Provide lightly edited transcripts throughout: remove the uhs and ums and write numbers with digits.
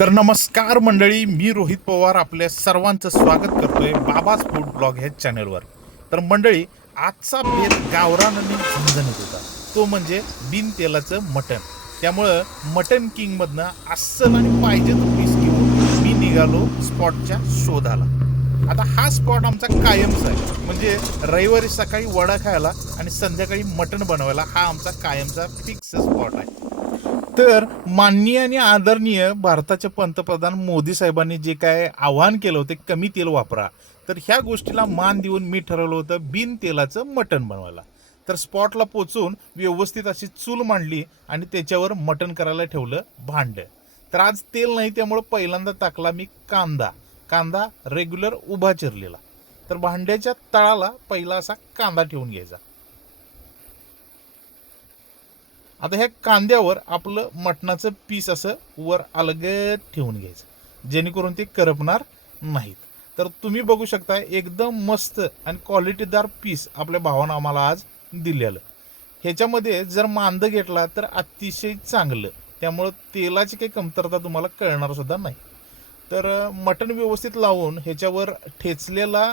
तर नमस्कार मंडळी, मी रोहित पवार आपल्या सर्वांचं स्वागत करतोय बाबाज फूड ब्लॉग ह्या चॅनलवर. तर मंडळी, आजचा बेत गावरान आणि झणझणीत होता, तो म्हणजे बिन तेलाचं मटण. त्यामुळं मटण किंगमधनं अस्सल आणि पाहिजे तो पीस घेऊन मी निघालो स्पॉटच्या शोधाला. आता हा स्पॉट आमचा कायमचा आहे, म्हणजे रविवारी सकाळी वडा खायला आणि संध्याकाळी मटण बनवायला हा आमचा कायमचा फिक्स स्पॉट आहे. तर माननीय आणि आदरणीय भारताचे पंतप्रधान मोदी साहेबांनी जे काय आवाहन केलं होतं, कमी तेल वापरा, तर ह्या गोष्टीला मान देऊन मी ठरवलं होतं बिन तेलाचं मटण बनवायला. तर स्पॉटला पोचून व्यवस्थित अशी चूल मांडली आणि त्याच्यावर मटण करायला ठेवलं भांड. तर आज तेल नाही, त्यामुळं पहिल्यांदा टाकला मी कांदा. कांदा रेग्युलर उभा चिरलेला. तर भांड्याच्या तळाला पहिला असा कांदा ठेवून घ्यायचा. आता ह्या कांद्यावर आपलं मटणाचं पीस असं वर अलगद ठेवून घ्यायचं, जेणेकरून ते करपणार नाहीत. तर तुम्ही बघू शकता, एकदम मस्त आणि क्वालिटीदार पीस आपल्या भावानं आम्हाला आज दिलेलं. ह्याच्यामध्ये जर मांद घेतला तर अतिशय चांगलं, त्यामुळं तेलाची काही कमतरता तुम्हाला कळणार सुद्धा नाही. तर मटण व्यवस्थित लावून ह्याच्यावर ठेचलेला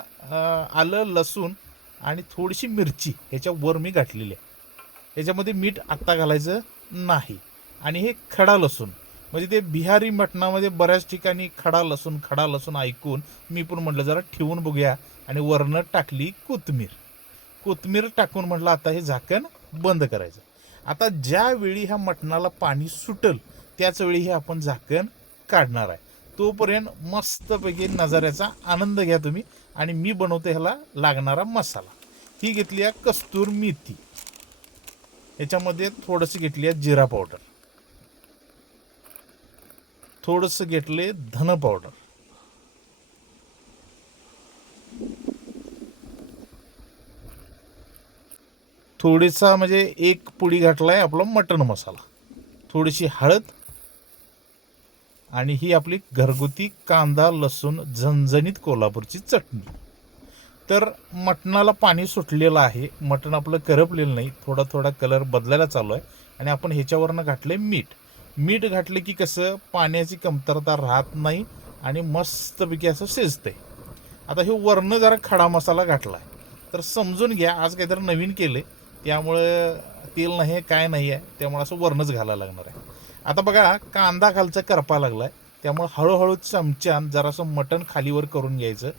आलं, लसूण आणि थोडीशी मिरची ह्याच्यावर मी घातलेली आहे. याच्यामध्ये मीठ आत्ता घालायचं नाही. आणि हे खडा लसूण, म्हणजे ते बिहारी मटणामध्ये बऱ्याच ठिकाणी खडा लसूण ऐकून मी पण म्हटलं जरा ठेवून बघूया, आणि वरनं टाकली कोथिंबीर. कोथिंबीर टाकून म्हटलं आता हे झाकण बंद करायचं. आता ज्यावेळी ह्या मटणाला पाणी सुटल त्याच वेळी हे आपण झाकण काढणार आहे. तोपर्यंत मस्तपैकी नजाऱ्याचा आनंद घ्या तुम्ही. आणि मी बनवतो ह्याला लागणारा मसाला. ही घेतली आहे कस्तूर मेथी, याच्यामध्ये थोडंसं घेतली आहे जिरा पावडर, थोडंसं घेतले धन पावडर, थोडीसा म्हणजे एक पुडी घातलाय आपला मटण मसाला, थोडीशी हळद, आणि ही आपली घरगुती कांदा लसूण झणझणीत कोल्हापूरची चटणी. तर मटणाला पाणी सुटलेलं आहे, मटण आपलं करपलेलं नाही, थोडा थोडा कलर बदलायला चालू आहे. आणि आपण ह्याच्यावरनं घातले मीठ. मीठ घातले की कसं पाण्याची कमतरता राहत नाही आणि मस्तपैकी असं शिजतंय. आता हे वरनं जरा खडा मसाला घातला आहे, तर समजून घ्या आज काहीतरी नवीन केलं, त्यामुळं तेल नाही आहे काय नाही आहे, त्यामुळे असं वरणच घालायला लागणार आहे. आता बघा कांदा खालचा करपा लागला आहे, त्यामुळं हळूहळू चमच्यान जरासं मटण खालीवर करून घ्यायचं,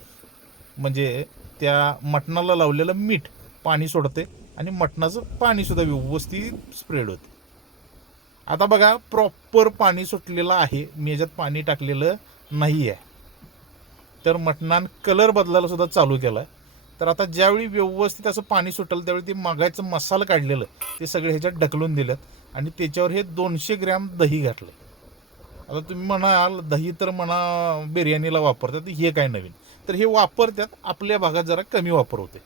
म्हणजे त्या मटणाला लावलेलं मीठ पाणी सोडते आणि मटणाचं पाणीसुद्धा व्यवस्थित स्प्रेड होते. आता बघा प्रॉपर पाणी सुटलेलं आहे, मी याच्यात पाणी टाकलेलं नाही आहे. तर मटणान कलर बदलायला सुद्धा चालू केला आहे. तर आता ज्यावेळी व्यवस्थित असं पाणी सुटेल त्यावेळी ते मागायचं मसाला काढलेलं ते सगळे ह्याच्यात ढकलून दिलं आणि त्याच्यावर हे 200 ग्रॅम दही घातलं. आता तुम्ही म्हणाल दही तर म्हणा बिर्याणीला वापरतात, हे काय नवीन, तर हे वापरतात, आपल्या भागात जरा कमी वापर होते.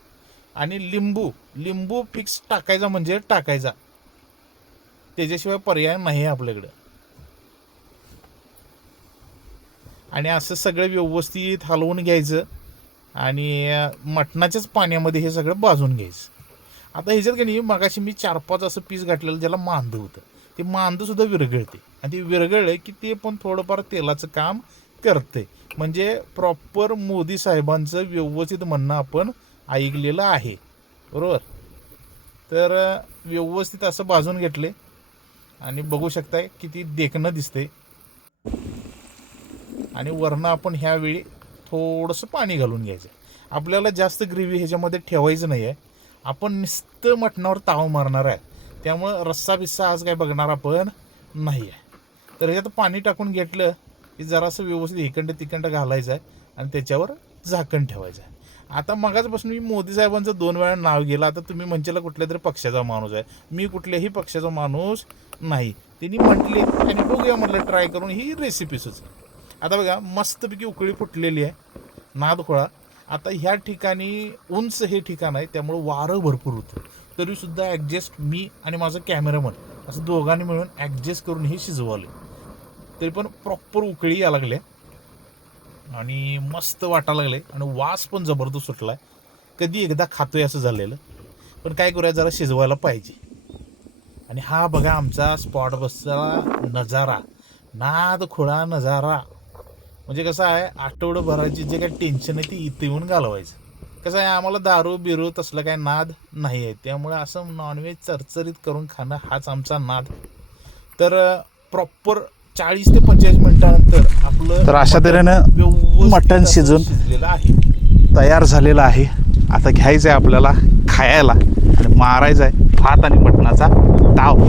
आणि लिंबू लिंबू फिक्स टाकायचा म्हणजे टाकायचा, त्याच्याशिवाय पर्याय नाही आपल्याकडं. आणि असं सगळं व्यवस्थित हलवून घ्यायचं आणि मटणाच्याच पाण्यामध्ये हे सगळं भाजून घ्यायचं. आता ह्याच्यात की नाही मगाशी मी 4-5 असं पीस घातलेलं ज्याला मांद होतं, ते मांदसुद्धा विरघळते आणि ते विरघळलं की ते पण थोडंफार तेलाचं काम करते. म्हणजे प्रॉपर मोदी साहेबांचं व्यवस्थित म्हणणं आपण ऐकलेलं आहे, बरोबर. तर व्यवस्थित असं भाजून घेतले आणि बघू शकताय किती देखणं दिसते. आणि वरनं आपण ह्यावेळी थोडंसं पाणी घालून घ्यायचं. आपल्याला जास्त ग्रेव्ही ह्याच्यामध्ये ठेवायचं नाही आहे, आपण नुसतं मटणावर ताव मारणार आहे, त्यामुळं रस्सा बिस्सा आज काय बघणार आपण नाही आहे. तर ह्याच्यात पाणी टाकून घेतलं की जरासं व्यवस्थित इकडं तिकडं घालायचं आहे आणि त्याच्यावर झाकण ठेवायचं आहे. आता मगाचपासून मी मोदी साहेबांचं 2 वेळा नाव गेलं. आता तुम्ही म्हणशीला कुठल्या तरी पक्षाचा माणूस आहे, मी कुठल्याही पक्षाचा माणूस नाही. त्यांनी म्हटले आणि बघूया म्हटलं ट्राय करून ही रेसिपी सुचली. आता बघा मस्तपैकी उकळी फुटलेली आहे, नाद खोळा. आता ह्या ठिकाणी उंच हे ठिकाण आहे, त्यामुळं वारं भरपूर होतं, तरीसुद्धा ॲडजस्ट मी आणि माझं कॅमेरामन असं दोघांनी मिळून ॲडजस्ट करून हे शिजवले. तरी पण प्रॉपर उकळी या लागले आणि मस्त वाटायला लागले आणि वास पण जबरदस्त सुटला आहे. कधी एकदा खातोय असं झालेलं, पण काय करूया जरा शिजवायला पाहिजे. आणि हा बघा आमचा स्पॉट बसचा नजारा, नाद खुळा नजारा. म्हणजे कसं आहे, आठवड्याभराची जे काही टेन्शन आहे ती इथे येऊन घालवायचं. कसं आहे, आम्हाला दारू बिरू तसलं काय नाद नाही आहे, त्यामुळे असं नॉनव्हेज चरचरीत करून खाणं हाच आमचा नाद. तर प्रॉपर 40 ते 45 मिनिटानंतर आपलं तर अशा तऱ्हेनं व्यवस्थित मटण असं शिजून शिजलेलं आहे. तयार झालेलं आहे. आता घ्यायचं आहे आपल्याला खायला आणि मारायचा आहे भात आणि मटणाचा ताव.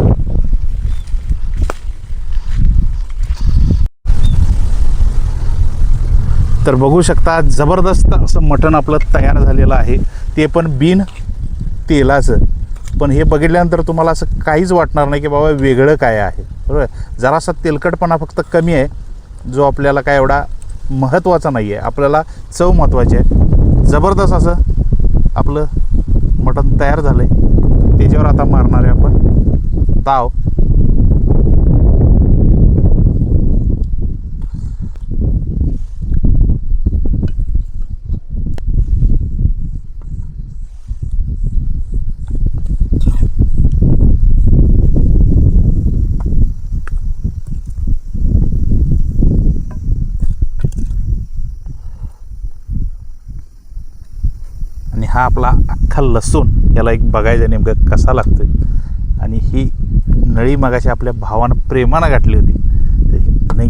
तर बघू शकता जबरदस्त असं मटण आपलं तयार झालेलं आहे, ते पण बिन तेलाचं. पण हे बघितल्यानंतर तुम्हाला असं काहीच वाटणार नाही की बाबा वेगळं काय आहे, बरोबर. जरासा तेलकटपणा फक्त कमी आहे, जो आपल्याला काय एवढा महत्त्वाचा नाही आहे. आपल्याला चव महत्त्वाची आहे. जबरदस्त असं आपलं मटण तयार झालं आहे. त्याच्यावर आता मारणार आहे आपण ताव. आणि हा आपला अख्खा लसूण, याला एक बघायचं नेमकं कसा लागतोय. आणि ही नळी मगाशी आपल्या भावानं प्रेमानं गाठली होती, तर ही नाही.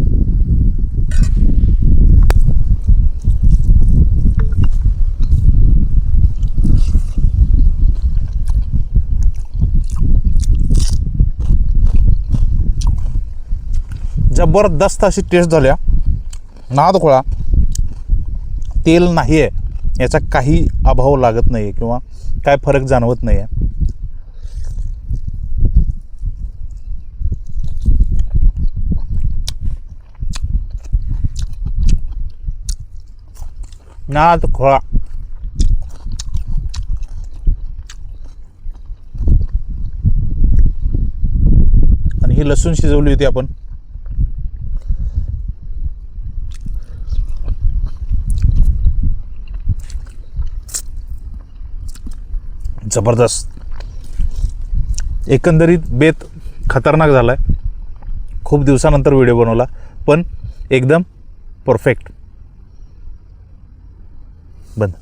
जबरदस्त अशी टेस्ट झाल्या. नाद खोळा, तेल नाही आहे याचा काही अभाव लागत नाही आहे किंवा काय फरक जाणवत नाही आहे. नाद खोळा. आणि ही लसूण शिजवली होती आपण. जबरदस्त. एकंदरीत बेत खतरनाक झाला आहे. खूप दिवसानंतर व्हिडिओ बनवला, पण एकदम परफेक्ट. बंद.